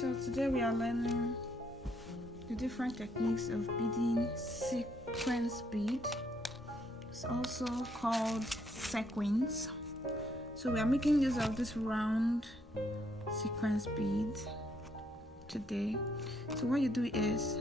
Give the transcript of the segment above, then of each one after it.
So today we are learning the different techniques of beading sequence bead. It's also called sequins. So we are making use of this round sequence bead today. So what you do is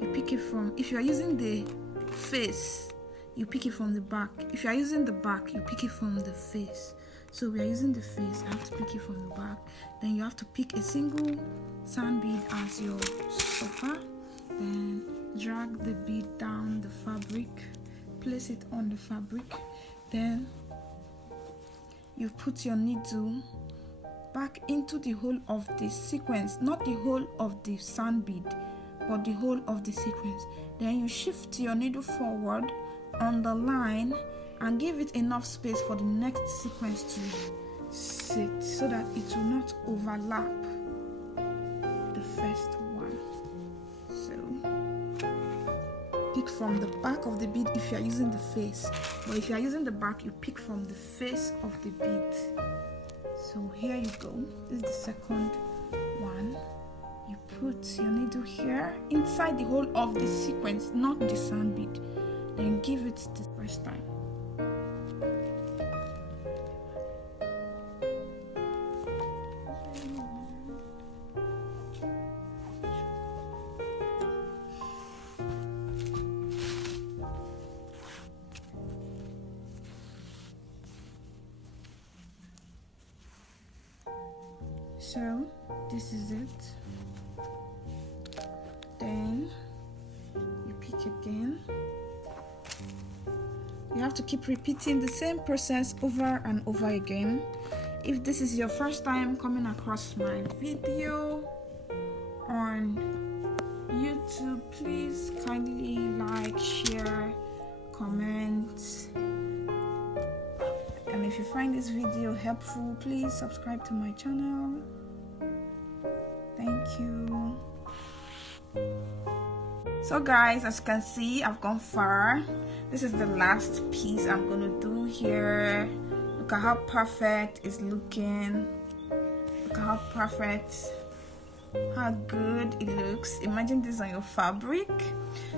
you pick it from, if you are using the face, you pick it from the back. If you are using the back, you pick it from the face. So we are using the face, I have to pick it from the back. Then you have to pick a single sand bead as your stopper. Then drag the bead down the fabric, place it on the fabric. Then you put your needle back into the hole of the sequence, not the hole of the sand bead, but the hole of the sequence. Then you shift your needle forward on the line and give it enough space for the next sequence to sit so that it will not overlap the first one. So pick from the back of the bead if you are using the face, but if you are using the back, you pick from the face of the bead. So here you go, this is the second one. You put your needle here inside the hole of the sequence, not the sand bead. Then give it the first time. So this is it. Then you pick again. You have to keep repeating the same process over and over again. If this is your first time coming across my video on YouTube, please kindly like, share, comment. And if you find this video helpful, please subscribe to my channel. Thank you. So guys, as you can see, I've gone far. This is the last piece I'm gonna do here. Look at how perfect it's looking. Look at how perfect, how good it looks. Imagine this on your fabric.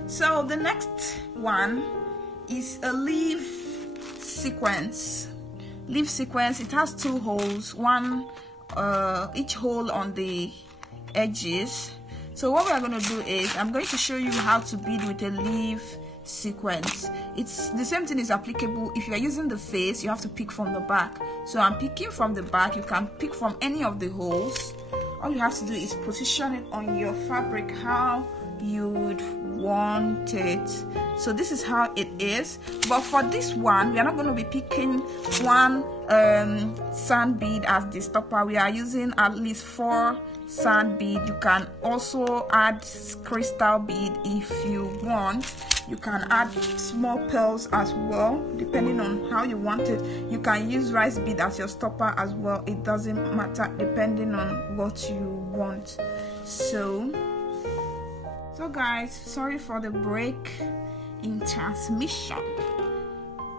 So the next one is a leaf sequence. Leaf sequence, it has two holes, one each hole on the edges. So what we are going to do is I'm going to show you how to bead with a leaf sequence. It's the same thing is applicable. If you are using the face, you have to pick from the back. So I'm picking from the back. You can pick from any of the holes. All you have to do is position it on your fabric how you would want it. So this is how it is. But for this one, we are not going to be picking one sand bead as the stopper. We are using at least 4 sand bead. You can also add crystal bead if you want. You can add small pearls as well, depending on how you want it. You can use rice bead as your stopper as well. It doesn't matter depending on what you want. So guys, sorry for the break in transmission.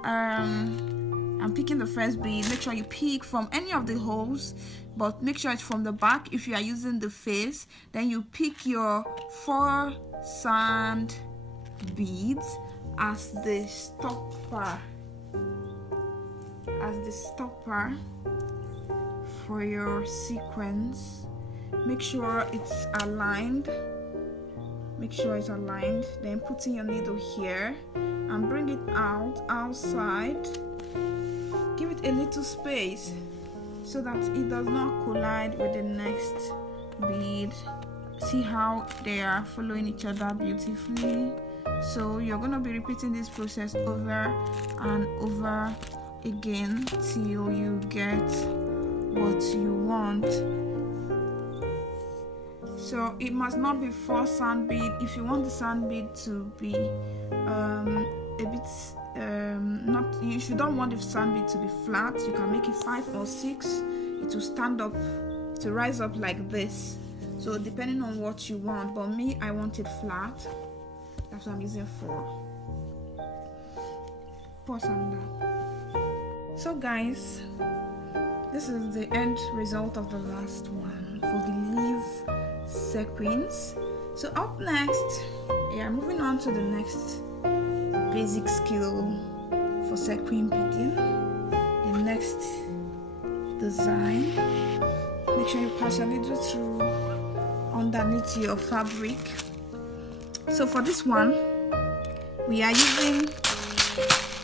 I'm picking the first bead. Make sure you pick from any of the holes, but make sure it's from the back. If you are using the face, then you pick your 4 sand beads as the stopper, for your sequence. Make sure it's aligned. Then put in your needle here and bring it outside. Give it a little space so that it does not collide with the next bead. See how they are following each other beautifully. So you're going to be repeating this process over and over again till you get what you want. So it must not be 4 sand bead. If you want the sand bead to be a bit you don't want the sand bead to be flat, you can make it 5 or 6. It will stand up, to rise up like this. So depending on what you want, but me, I want it flat. That's what I'm using 4. Pause on that. So guys, this is the end result of the last one for the leaf sequins. So up next, moving on to the next basic skill for sequin beading. The next design, make sure you pass your needle through underneath your fabric. So for this one, we are using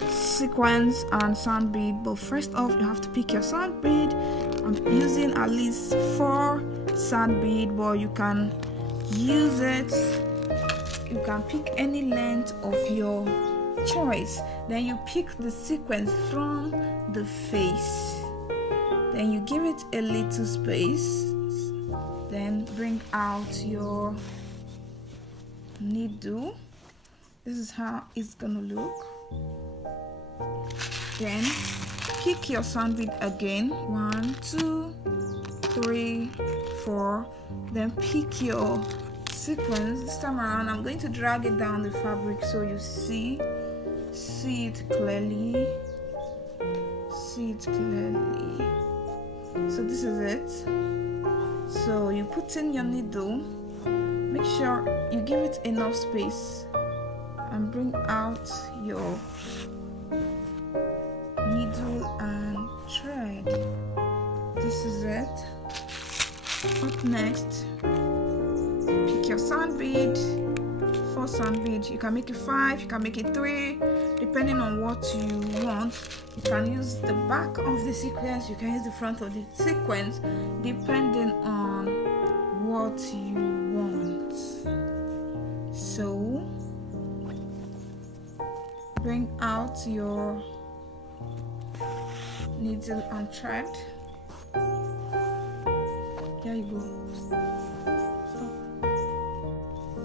sequins and sand bead, but first off you have to pick your sand bead. I'm using at least 4 sand bead, but you can use it, you can pick any length of your choice. Then you pick the sequins from the face, then you give it a little space, then bring out your needle. This is how it's gonna look. Then pick your sand bead again, 1 2 3 4, then pick your sequins. This time around I'm going to drag it down the fabric so you see it clearly. So this is it. So you put in your needle, make sure you give it enough space, and bring out your needle and thread. This is it. Up next, pick your sand bead, 4 sand bead. You can make it 5, you can make it 3, depending on what you want. You can use the back of the sequence, you can use the front of the sequence, depending on what you want. So bring out your needle and thread. There you go. Stop.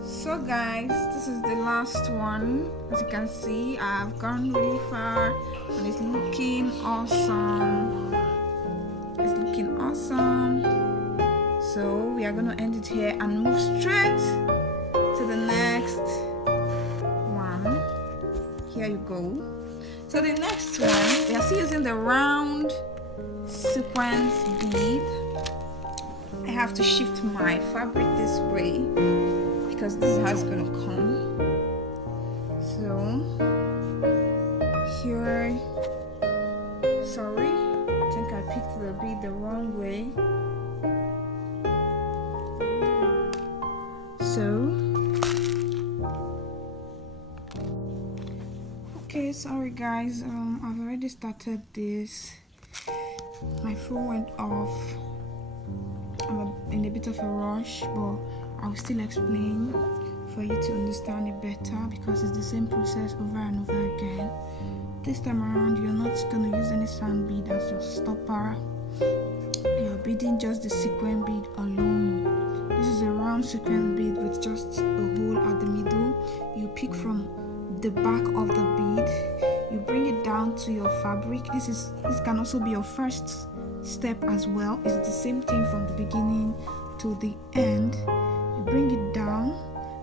So guys, this is the last one. As you can see, I've gone really far and it's looking awesome. So we are going to end it here and move straight to the next one. Here you go. So the next one, we are still using the round sequence bead. I have to shift my fabric this way because this is how it's gonna come. So here, sorry, I think I picked the bead the wrong way. So okay, sorry guys, I've already started this. My phone went off. I'm in a bit of a rush, but I'll still explain for you to understand it better, because it's the same process over and over again. This time around, you're not going to use any sand bead as your stopper. You're beading just the sequin bead alone. This is a round sequin bead with just a hole at the middle. You pick from the back of the bead, you bring it down to your fabric. This can also be your first step as well. It's the same thing from the beginning to the end. You bring it down.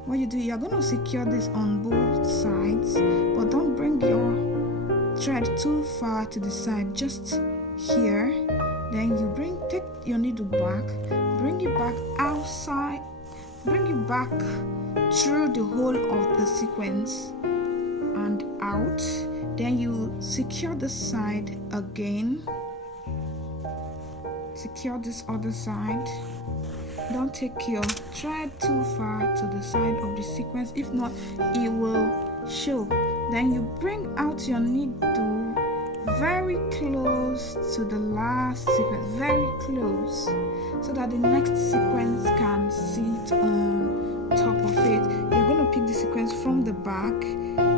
What you do, you're going to secure this on both sides, but don't bring your thread too far to the side, just here. Then you take your needle back, bring it back outside, bring it back through the hole of the sequence and out. Then you secure the side again, secure this other side. Don't take your thread too far to the side of the sequence, if not it will show. Then you bring out your needle very close to the last sequence, very close, so that the next sequence can sit on top of it. You're going to pick the sequence from the back,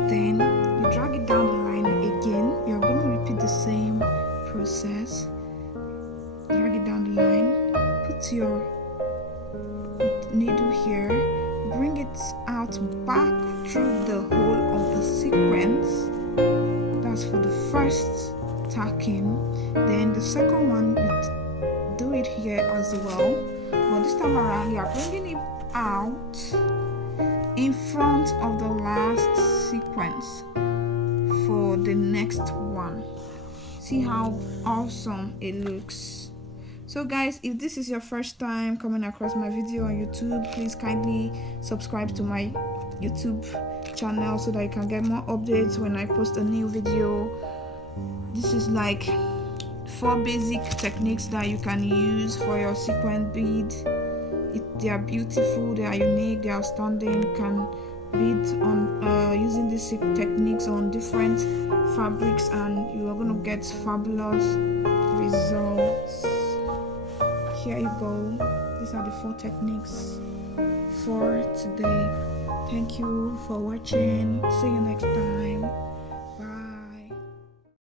then you drag it down the line again. You're going to repeat the same process. Drag it down the line, put your needle here, bring it out back through the hole of the sequence. That's for the first tacking. Then the second one, you do it here as well, but this time around you are bringing it out in front of the last sequence for the next one. See how awesome it looks. So guys, if this is your first time coming across my video on YouTube, please kindly subscribe to my YouTube channel so that you can get more updates when I post a new video. This is like 4 basic techniques that you can use for your sequin bead. They are beautiful, they are unique, they are outstanding. You can bead on using these techniques on different fabrics and you are going to get fabulous results. Here you go. These are the 4 techniques for today. Thank you for watching. See you next time.